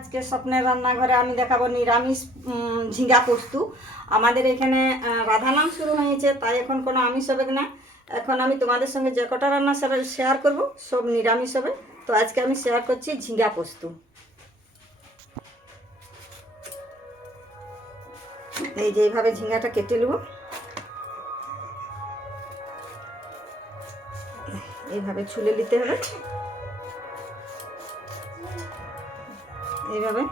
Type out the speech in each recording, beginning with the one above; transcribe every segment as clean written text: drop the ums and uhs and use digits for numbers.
আজকে স্বপ্নের রান্নাঘরে আমি দেখাবো নিরামিষ ঝিঙ্গা পোস্ত। আমাদের এখানে রাধানাম শুরু হয়েছে, তাই এখন কোনো আমিষ হবে না। এখন আমি তোমাদের সঙ্গে যে কটা রান্না শেয়ার করব সব নিরামিষ হবে। তো আজকে আমি শেয়ার করছি ঝিঙ্গা পোস্ত। এই যে এইভাবে ঝিঙ্গাটা কেটে নেব, এইভাবে ছুলে নিতে হবে। এইভাবে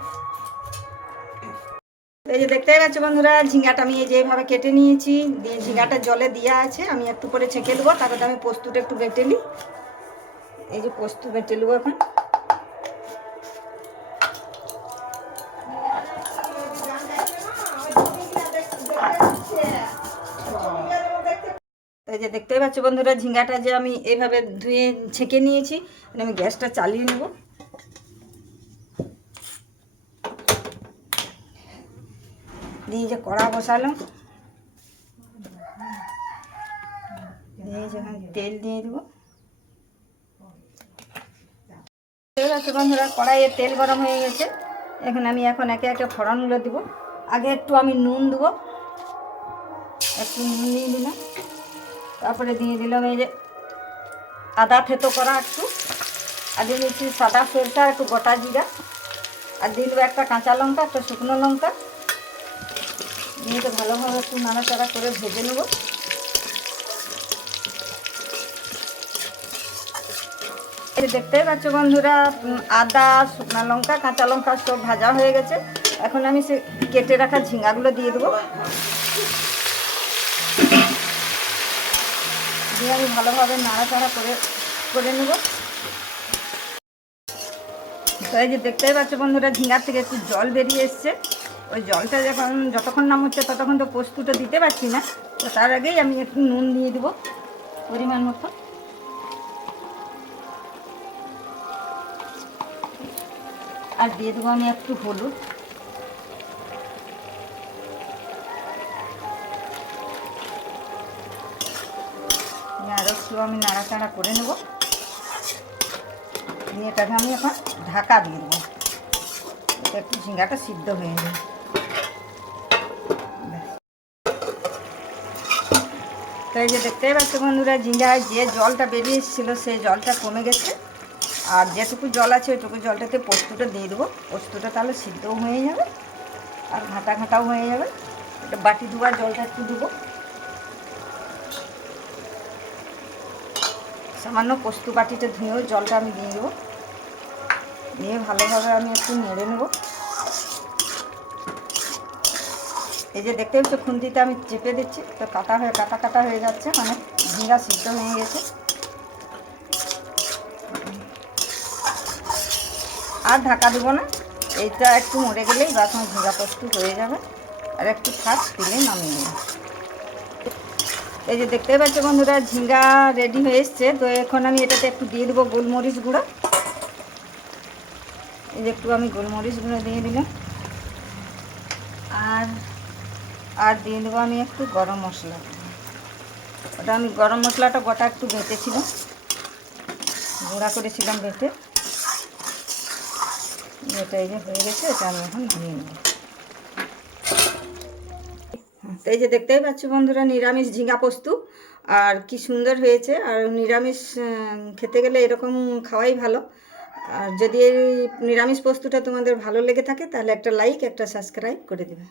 এই যে দেখতেই পাচ্ছ বন্ধুরা, ঝিঙ্গাটা আমি এই যে এইভাবে কেটে নিয়েছি। দিয়ে ঝিঙ্গাটা জলে দেওয়া আছে, আমি একটু করে ছেঁকে নেবো। তারপরে আমি পোস্তটা একটু বেটে নিই। এই যে পোস্ত বেটে নেবো এখন। এই যে দেখতেই পাচ্ছ বন্ধুরা, ঝিঙ্গাটা যে আমি এইভাবে ধুয়ে ছেঁকে নিয়েছি। আমি গ্যাসটা চালিয়ে নেব। দিয়ে যে কড়া বসালাম, দিয়ে যেখানে তেল দিয়ে দেবো। ঠিক আছে বন্ধুরা, কড়াইয়ে তেল গরম হয়ে গেছে। এখন আমি একে একে ফোড়নগুলো দেবো। আগে একটু আমি নুন দেবো, একটু নুন দিয়ে দিলাম। তারপরে দিয়ে দিলাম এই যে আদা থেতো করা একটু, আর দিয়ে দিচ্ছি সাদা সরষা, একটু গোটা জিরা, আর দিয়ে দেবো একটা কাঁচা লঙ্কা, একটা শুকনো লঙ্কা। দিয়ে তো ভালোভাবে একটু নাড়াচাড়া করে ভেজে নেব। দেখতেই পাচ্ছ বন্ধুরা, আদা, শুকনো লঙ্কা, কাঁচা লঙ্কা সব ভাজা হয়ে গেছে। এখন আমি সে কেটে রাখা ঝিঙ্গাগুলো দিয়ে দেবো। দিয়ে আমি ভালোভাবে নাড়াচাড়া করে নেব। তো এই যে দেখতেই পাচ্ছ বন্ধুরা, ঝিঙ্গার থেকে একটু জল বেরিয়ে এসছে। ওই জলটা যতক্ষণ নাম হচ্ছে ততক্ষণ তো পোস্তটা দিতে পারছি না। তো তার আগেই আমি একটু নুন দিয়ে দেবো পরিমাণ মতো। আর দিয়ে দেবো আমি একটু হলুদ। আরও একটু আমি নাড়াচাড়া করে নেব। দিয়ে এটাকে আমি এখন ঢাকা দিয়ে দেবো, এটা একটু ঝিঙ্গাটা সিদ্ধ হয়ে যাবে। তো এই যে দেখতেই পাচ্ছ বন্ধুরা, ঝিঙ্গায় যে জলটা বেরিয়ে এসেছিলো সেই জলটা কমে গেছে। আর যেটুকু জল আছে ওইটুকু জলটাতে পোস্তটা দিয়ে দেবো। পোস্তটা তাহলে সিদ্ধও হয়ে যাবে আর ঘাঁটা ঘাঁটাও হয়ে যাবে। এটা বাটি ধোয়া জলটা একটু দেবো, সামান্য পোস্ত বাটিটা ধুয়েও জলটা আমি দিয়ে দেবো। দিয়ে ভালোভাবে আমি একটু নেড়ে নেব। এই যে দেখতে পাচ্ছ খুন্তিতে আমি চেপে দিচ্ছি, তো কাটা হয়ে যাচ্ছে, মানে ঝিঙ্গা সিদ্ধ হয়ে গেছে। আর ঢাকা দেবো না, এইটা একটু মরে গেলেই বাস আমার ঝিঙ্গা পোস্ত হয়ে যাবে। আর একটু থাক, দিলেই নামিয়ে নেব। এই যে দেখতে পাচ্ছ বন্ধুরা, ঝিঙ্গা রেডি হয়ে এসছে। তো এখন আমি এটাতে একটু দিয়ে দেবো গোলমরিচ গুঁড়ো। এই যে একটু আমি গোলমরিচ গুঁড়ো দিয়ে দিলাম। আর দিয়ে দেবো আমি একটু গরম মশলা। ওটা আমি গরম মশলাটা গোটা একটু বেটেছিলাম, গুঁড়া করেছিলাম বেটে। এটা এই যে হয়ে গেছে, এটা আমি এখন নিয়ে নেব। তো এই যে দেখতেই পাচ্ছ বন্ধুরা, নিরামিষ ঝিঙ্গা পোস্ত আর কি সুন্দর হয়েছে। আর নিরামিষ খেতে গেলে এরকম খাওয়াই ভালো। আর যদি এই নিরামিষ পোস্তটা তোমাদের ভালো লেগে থাকে তাহলে একটা লাইক, একটা সাবস্ক্রাইব করে দেবে।